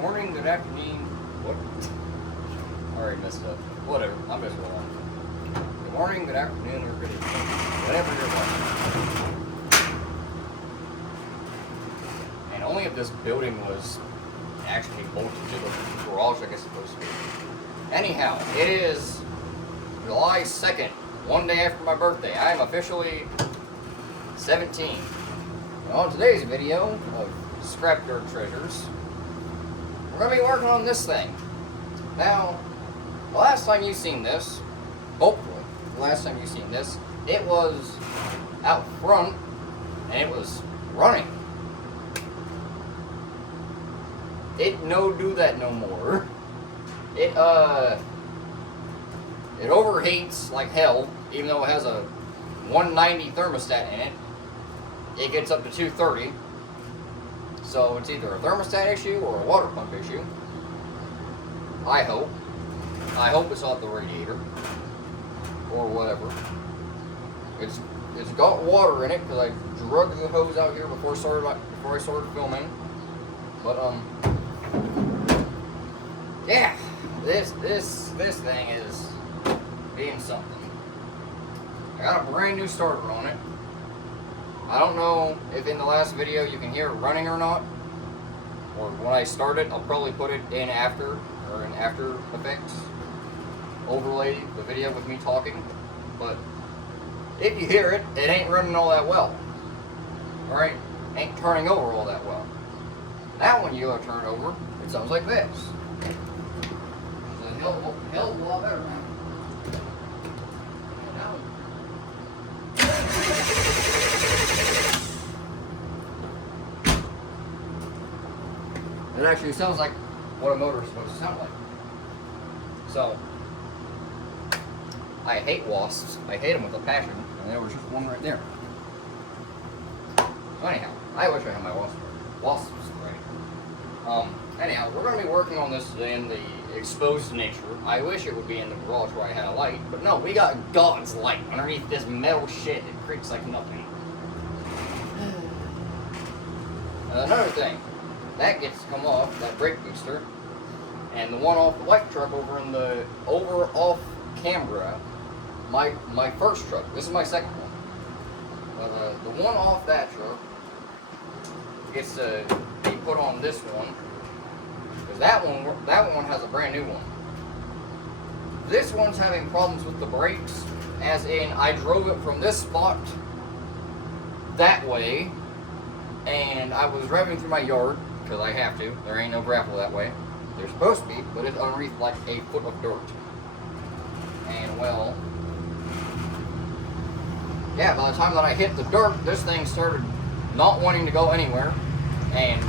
morning, good afternoon. What? I already messed up. Whatever. I'm just rolling. Good morning, good afternoon, or good evening. Whatever you're watching. And only if this building was actually bolted to the garage like it's supposed to be. Anyhow, it is July 2nd, one day after my birthday. I am officially 17. And on today's video of Scrapyard Treasures, we're going to be working on this thing. Now, the last time you seen this, hopefully, the last time you seen this, it was out front and it was running. It no do that no more. It overheats like hell, even though it has a 190 thermostat in it. It gets up to 230. So it's either a thermostat issue or a water pump issue. I hope. I hope it's not the radiator or whatever. It's got water in it because I drug the hose out here before I started filming. But yeah, this thing is being something. I got a brand new starter on it. I don't know if in the last video you can hear it running or not, or when I start it, I'll probably put it in after, or in After Effects, overlay the video with me talking, but if you hear it, it ain't running all that well, alright? Ain't turning over all that well. Now when you go to turn it over, it sounds like this. It's a hell of a lot better now. It actually sounds like what a motor is supposed to sound like. So, I hate wasps. I hate them with a passion, and there was just one right there. So anyhow, I wish I had my wasps ready. Anyhow, we're going to be working on this in the exposed nature. I wish it would be in the garage where I had a light, but no, we got God's light underneath this metal shit. It creaks like nothing. Another thing. That gets to come off, that brake booster, and the one off the white truck off camera, my first truck. This is my second one. The one off that truck gets to be put on this one, because that one has a brand new one. This one's having problems with the brakes, as in I drove it from this spot that way, and I was driving through my yard. Because I have to. There ain't no gravel that way. There's supposed to be, but it's underneath like a foot of dirt. And well, yeah, by the time that I hit the dirt, this thing started not wanting to go anywhere and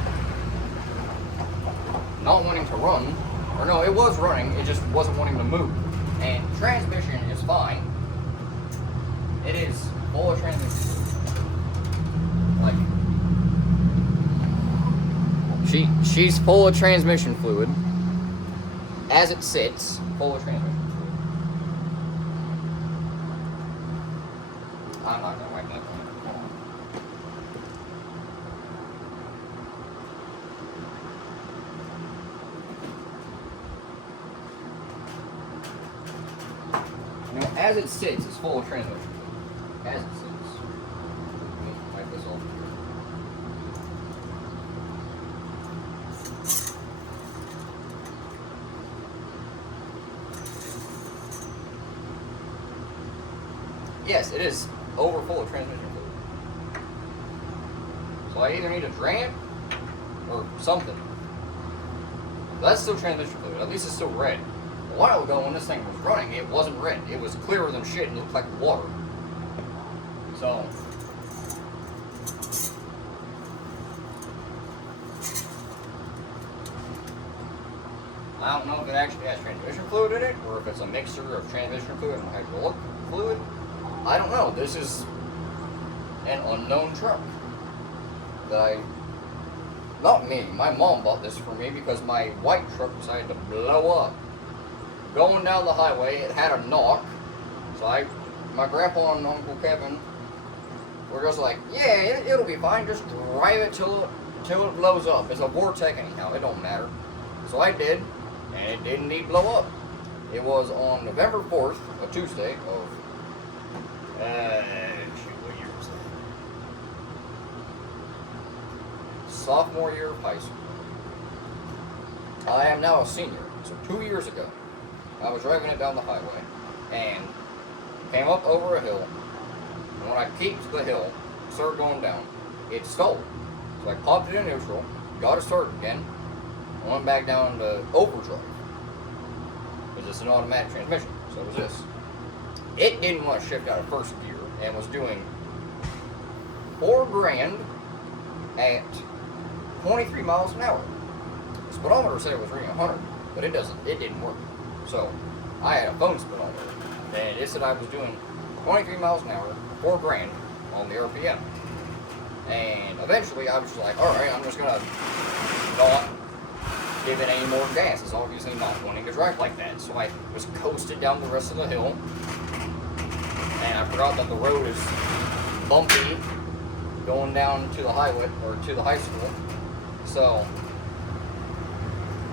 not wanting to run. Or no, it was running, it just wasn't wanting to move. And transmission is fine. It is full of transmission. Like, she's full of transmission fluid. As it sits, full of transmission fluid. I'm not gonna wipe that one. You know, as it sits, it's full of transmission fluid. As it sits. Let me wipe this off. Yes, it is over full of transmission fluid. So I either need to drain it or something. But that's still transmission fluid. At least it's still red. A while ago when this thing was running, it wasn't red. It was clearer than shit and looked like water. So I don't know if it actually has transmission fluid in it or if it's a mixture of transmission fluid and hydraulic fluid. I don't know. This is an unknown truck that not me, my mom bought this for me because my white truck decided to blow up. Going down the highway, it had a knock, so my grandpa and Uncle Kevin were just like, yeah, it'll be fine, just drive it till it blows up. It's a Vortec anyhow, it don't matter. So I did, and it did indeed blow up. It was on November 4th, a Tuesday of, what year was that? Sophomore year of high school. I am now a senior, so 2 years ago, I was driving it down the highway, and came up over a hill, and when I keeped the hill, started going down, it stalled. So I popped it in neutral, got it started again, and went back down to overdrive. Because it's an automatic transmission, so it was this. It didn't want to shift out of first gear, and was doing 4 grand at 23 miles an hour. The speedometer said it was reading 100, but it didn't work. So I had a phone speedometer, and it said I was doing 23 miles an hour, 4 grand on the RPM. And eventually I was just like, alright, I'm just gonna not give it any more gas. It's obviously not wanting to drive like that. So I just coasted down the rest of the hill, and I forgot that the road is bumpy going down to the highway, or to the high school. So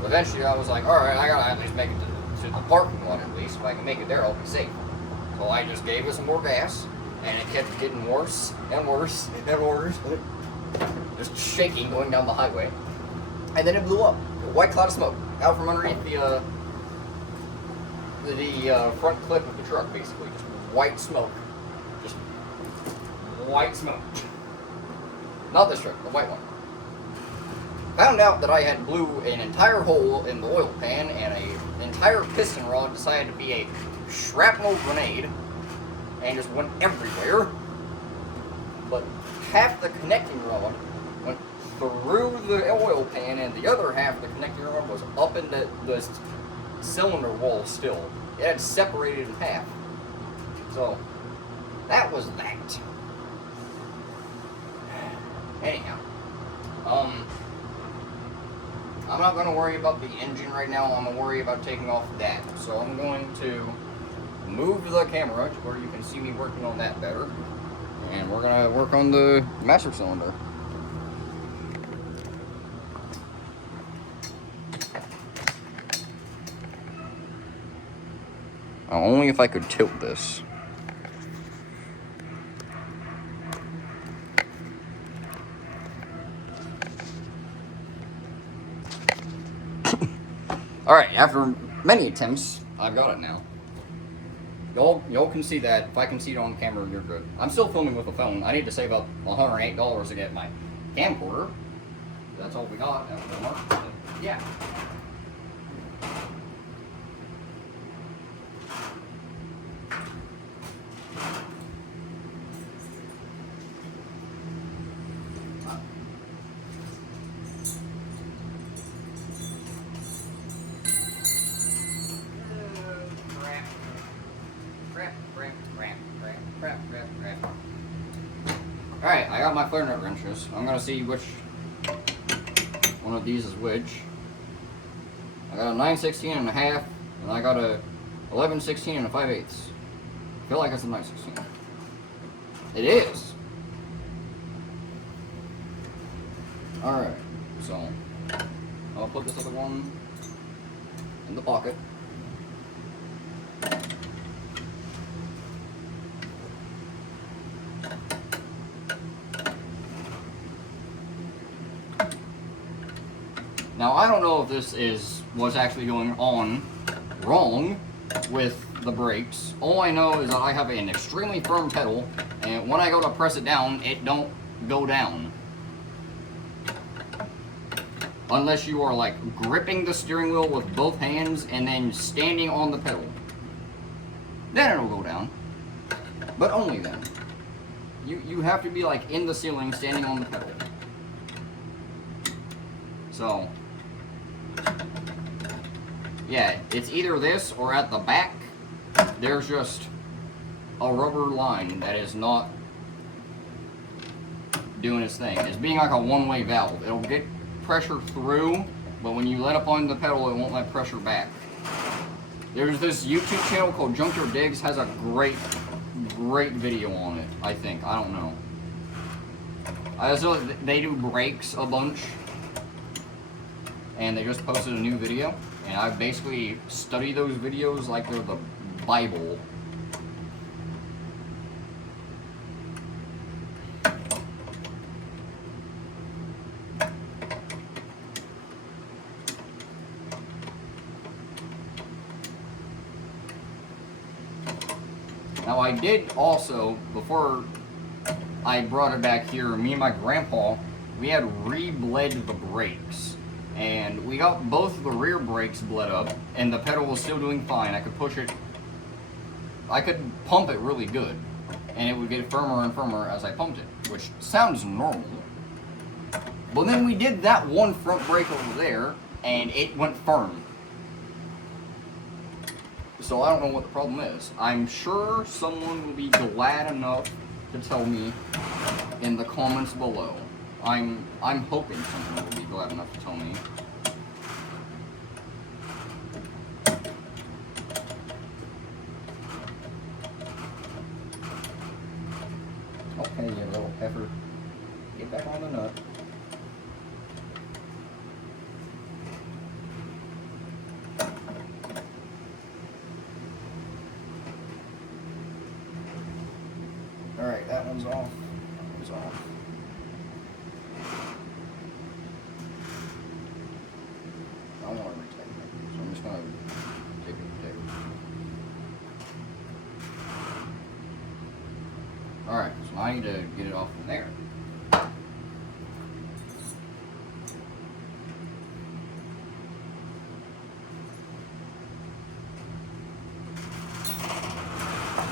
eventually I was like, alright, I gotta at least make it to the parking lot at least. If I can make it there, I'll be safe. So I just gave it some more gas, and it kept getting worse and worse and worse. Just shaking going down the highway. And then it blew up. A white cloud of smoke out from underneath the front clip of the truck, basically. Just white smoke. Just white smoke. Not this truck, the white one. Found out that I had blew an entire hole in the oil pan, and an entire piston rod decided to be a shrapnel grenade, and just went everywhere. But half the connecting rod went through the oil pan, and the other half of the connecting rod was up in the cylinder wall still. It had separated in half. So that was that. Anyhow, I'm not going to worry about the engine right now. I'm going to worry about taking off that. So I'm going to move the camera to where you can see me working on that better. And we're going to work on the master cylinder. Only if I could tilt this. Alright, after many attempts, I've got it now. Y'all can see that. If I can see it on camera, you're good. I'm still filming with a phone. I need to save up $108 to get my camcorder. That's all we got at Walmart. So, yeah. Alright, I got my flare nut wrenches. I'm gonna see which one of these is which. I got a 9/16 and a half, and I got a 11/16 and a 5/8. I feel like it's a 9/16. It is. Alright, so I'll put this other one in the pocket. Now, I don't know if this is what's actually going on wrong with the brakes. All I know is that I have an extremely firm pedal, and when I go to press it down, it don't go down. Unless you are like gripping the steering wheel with both hands and then standing on the pedal. Then it'll go down. But only then. You have to be like in the ceiling standing on the pedal. So yeah, it's either this or at the back, there's just a rubber line that is not doing its thing. It's being like a one-way valve. It'll get pressure through, but when you let up on the pedal, it won't let pressure back. There's this YouTube channel called Junkyard Digs, has a great video on it, I think. I don't know. I also, they do brakes a bunch. and they just posted a new video, and I basically study those videos like they're the Bible. Now I did also, before I brought it back here, me and my grandpa, we had re-bled the brakes. And we got both the rear brakes bled up, and the pedal was still doing fine. I could push it, I could pump it really good, and it would get firmer and firmer as I pumped it, which sounds normal. But then we did that one front brake over there, and it went firm. So I don't know what the problem is. I'm sure someone will be glad enough to tell me in the comments below. I'm hoping someone will be glad enough to tell me. Okay, you little heifer. Get back on the nut. Alright, that one's off. That one's off. I want to retighten it, so I'm just going to take it there. Alright, so I need to get it off from there.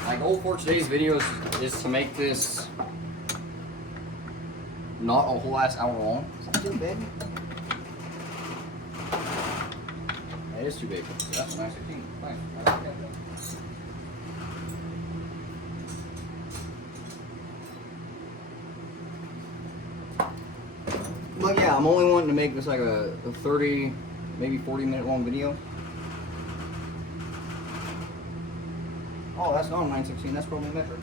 My goal for today's video is to make this not a whole ass hour long. Is that too big? It is too big. That's a nice 15. Nice. I like that. But yeah, I'm only wanting to make this like a 30, maybe 40-minute long video. Oh, that's not a 916, that's probably metric.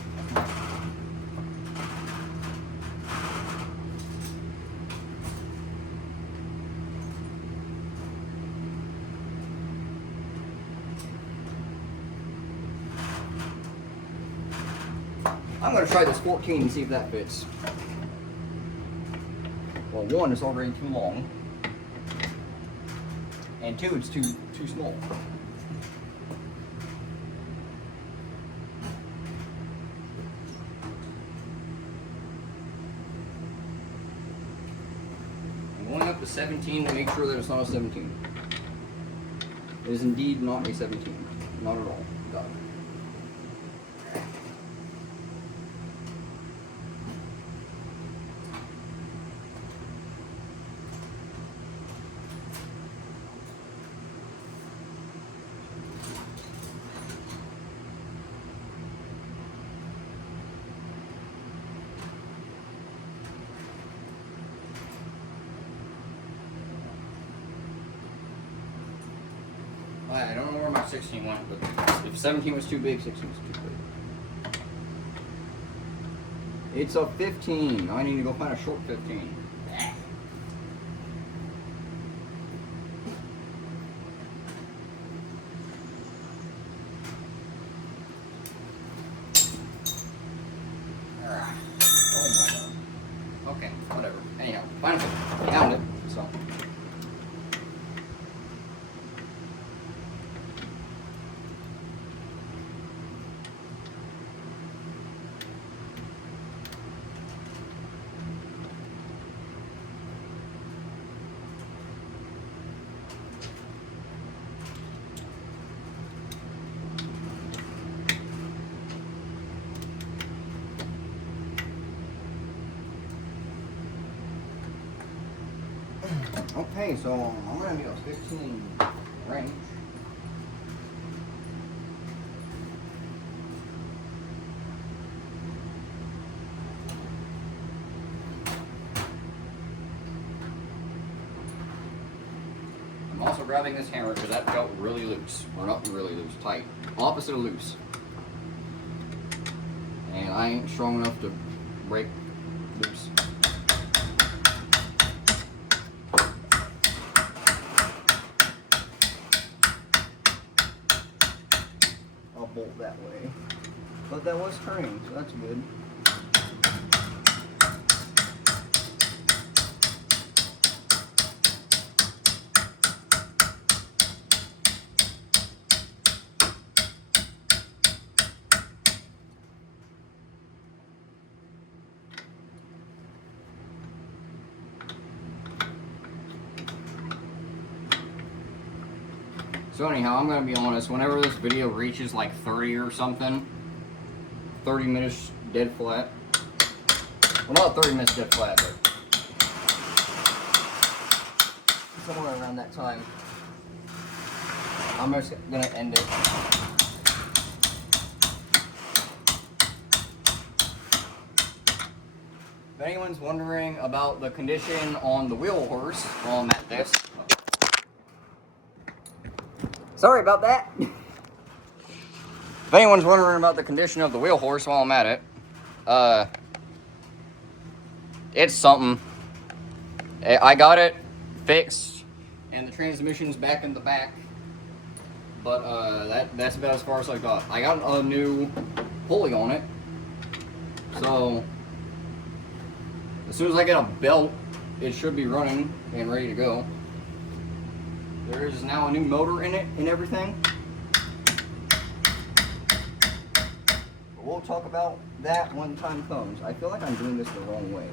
I'm going to try this 14 and see if that fits. Well, one, it's already too long. And two, it's too small. I'm going up to 17 to make sure that it's not a 17. It is indeed not a 17. Not at all. Got it. I don't know where my 16 went, but if 17 was too big, 16 was too big. It's a 15. I need to go find a short 15. Oh my god. Okay, whatever. Anyhow, finally found it. So. Okay, so I'm going to do a 15 range. I'm also grabbing this hammer because that felt really loose. Or not really loose, tight. Opposite of loose. And I ain't strong enough to break loose. that way. But that was turning, so that's good. So anyhow, I'm gonna be honest, whenever this video reaches like 30 or something, 30 minutes dead flat. Well, not 30 minutes dead flat, but somewhere around that time, I'm just gonna end it. If anyone's wondering about the condition on the wheel horse while I'm at this, sorry about that. If anyone's wondering about the condition of the wheel horse while I'm at it, it's something. I got it fixed, and the transmission's back in the back, but that's about as far as I got. I got a new pulley on it, so as soon as I get a belt, it should be running and ready to go. There is now a new motor in it and everything. But we'll talk about that when time comes. I feel like I'm doing this the wrong way.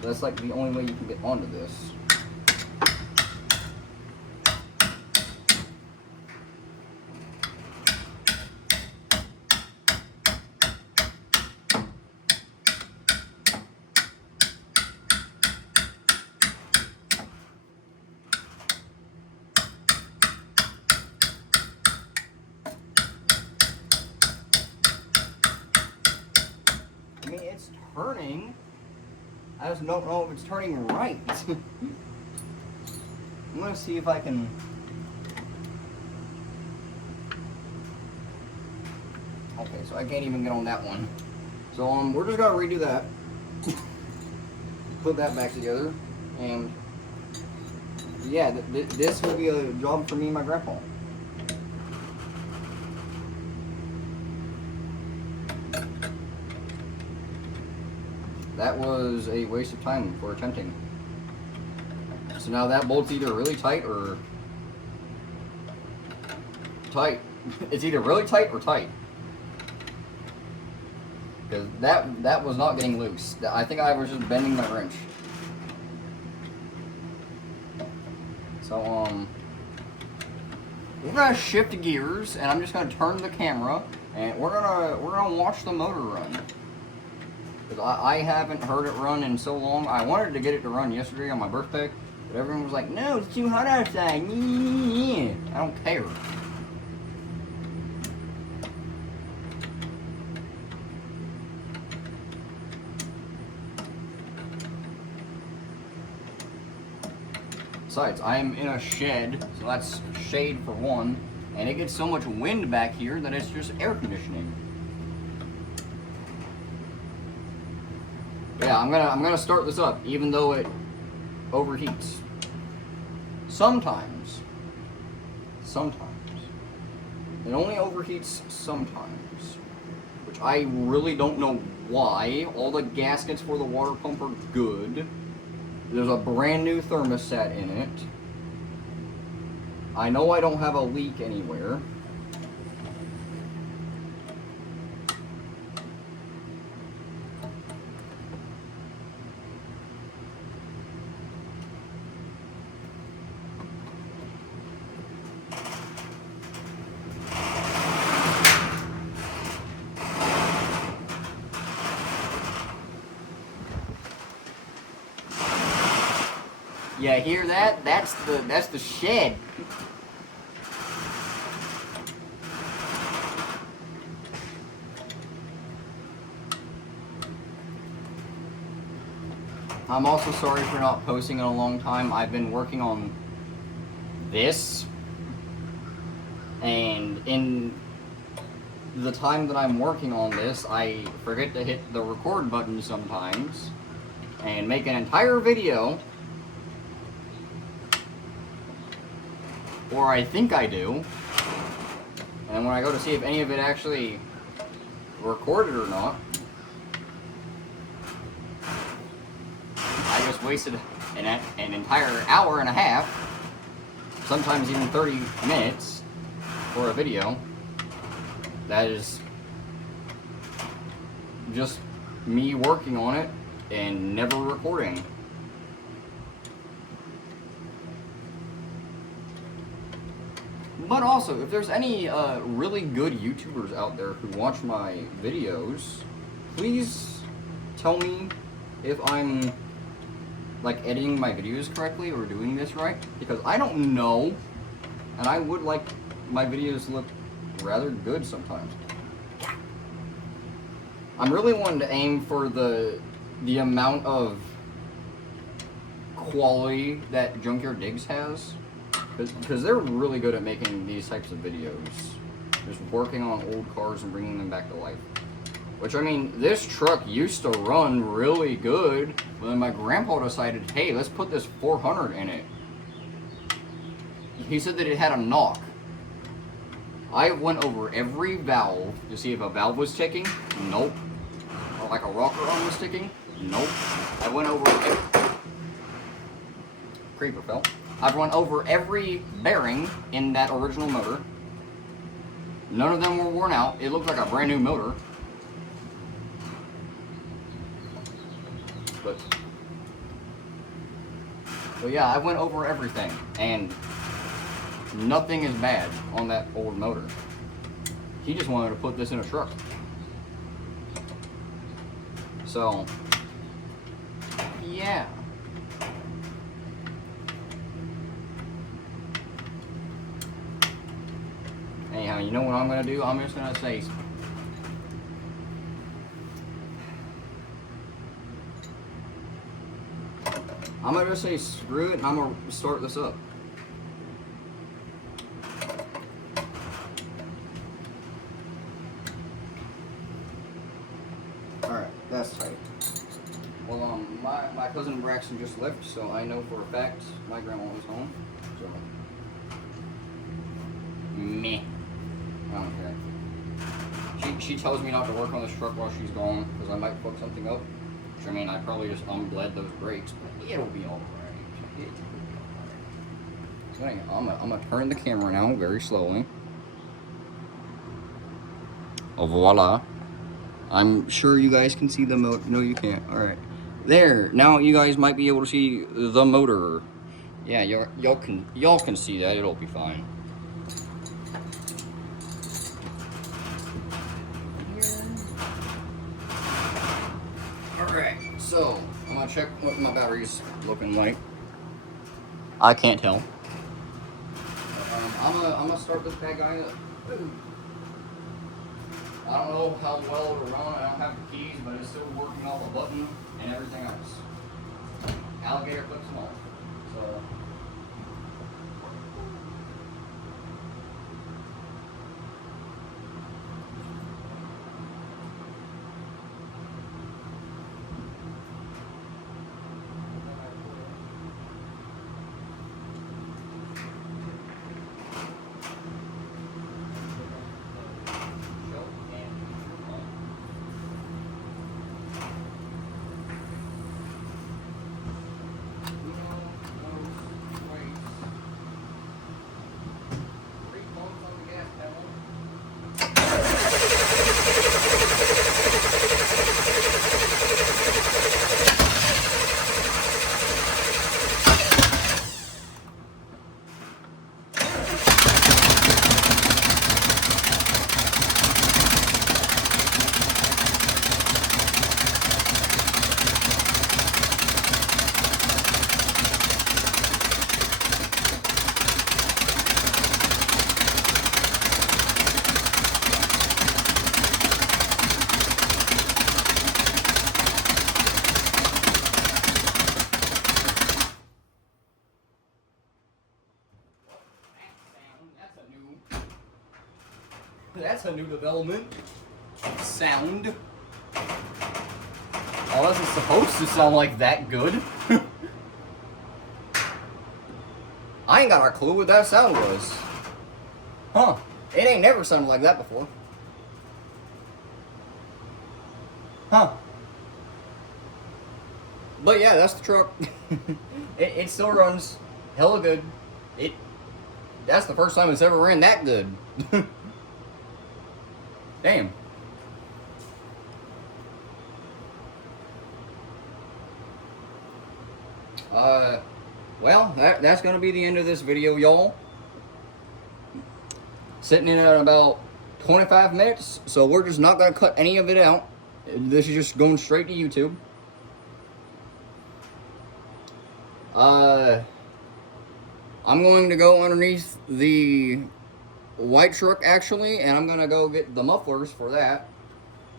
That's like the only way you can get onto this. I mean, it's turning. I just don't know if it's turning right. I'm gonna see if I can. Okay, so I can't even get on that one. So we're just gonna redo that. Put that back together, and yeah, this will be a job for me and my grandpa. That was a waste of time for attempting. So now that bolt's either really tight or tight. It's either really tight or tight. Because that was not getting loose. I think I was just bending my wrench. So we're gonna shift gears, and I'm just gonna turn the camera, and we're gonna watch the motor run. I haven't heard it run in so long. I wanted to get it to run yesterday on my birthday, but everyone was like, no, it's too hot outside. I don't care. Besides, I am in a shed, so that's shade for one, and it gets so much wind back here that it's just air conditioning. Yeah, I'm gonna start this up, even though it overheats. Sometimes. It only overheats sometimes, which I really don't know why. All the gaskets for the water pump are good. There's a brand new thermostat in it. I know I don't have a leak anywhere. Yeah, hear that? That's the shed. I'm also sorry for not posting in a long time. I've been working on this, and in the time that I'm working on this, I forget to hit the record button sometimes and make an entire video. Or I think I do. And then when I go to see if any of it actually recorded or not, I just wasted an entire hour and a half, sometimes even 30 minutes for a video that is just me working on it and never recording. But also, if there's any really good YouTubers out there who watch my videos, please tell me if I'm like editing my videos correctly or doing this right, because I don't know, and I would like my videos to look rather good sometimes. I'm really wanting to aim for the amount of quality that Junkyard Digs has, because they're really good at making these types of videos, just working on old cars and bringing them back to life. Which, I mean, this truck used to run really good, but then my grandpa decided, hey, let's put this 400 in it. He said that it had a knock. I went over every valve to see if a valve was ticking. Nope. Or like a rocker arm was ticking. Nope. I went over... Creeper fell. I've run over every bearing in that original motor. None of them were worn out. It looked like a brand new motor. But yeah, I went over everything, and nothing is bad on that old motor. He just wanted to put this in a truck. So, yeah. Anyhow, you know what I'm gonna do? I'm just gonna say, screw it, and I'm gonna start this up. Alright, that's tight. Well, my cousin Braxton just left, so I know for a fact my grandma was home. So, meh. I don't care. She tells me not to work on this truck while she's gone, because I might fuck something up. Which, I mean, I probably just unbled those brakes, but it'll be alright. So anyway, I'm gonna turn the camera now very slowly. Oh, voila. I'm sure you guys can see the motor. No, you can't. Alright. There. Now you guys might be able to see the motor. Yeah, y'all can see that. It'll be fine. Alright, so I'm gonna check what my battery's looking like. I can't tell. I'm gonna start this bad guy up. I don't know how well it'll run. I don't have the keys, but it's still working off a button and everything else. Alligator clips and all. So. That's a new development. Sound. Oh, this is supposed to sound like that good. I ain't got a clue what that sound was. Huh. It ain't never sounded like that before. Huh. But yeah, that's the truck. it still runs hella good. That's the first time it's ever ran that good. Damn. Well, that's gonna be the end of this video, y'all. Sitting in at about 25 minutes, so we're just not gonna cut any of it out. This is just going straight to YouTube. I'm going to go underneath the white truck actually, and I'm gonna go get the mufflers for that,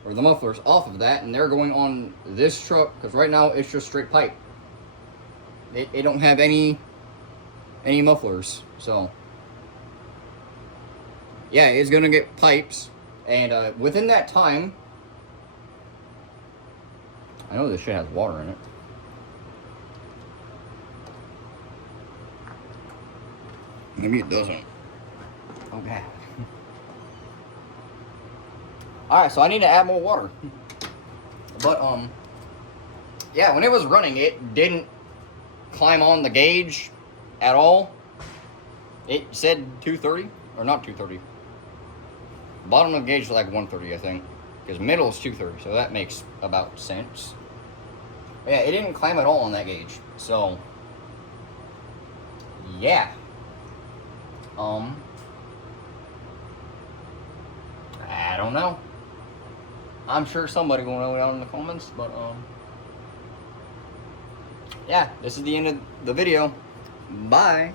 or the mufflers off of that, and they're going on this truck because right now it's just straight pipe. It don't have any mufflers, so yeah, it's gonna get pipes, and within that time, I know this shit has water in it. Maybe it doesn't. Okay. Alright, so I need to add more water. But, yeah, when it was running, it didn't climb on the gauge at all. It said 230, or not 230. Bottom of the gauge is like 130, I think. Because middle is 230, so that makes about sense. But yeah, it didn't climb at all on that gauge. So, yeah. I don't know. I'm sure somebody will know down in the comments, but yeah, this is the end of the video. Bye.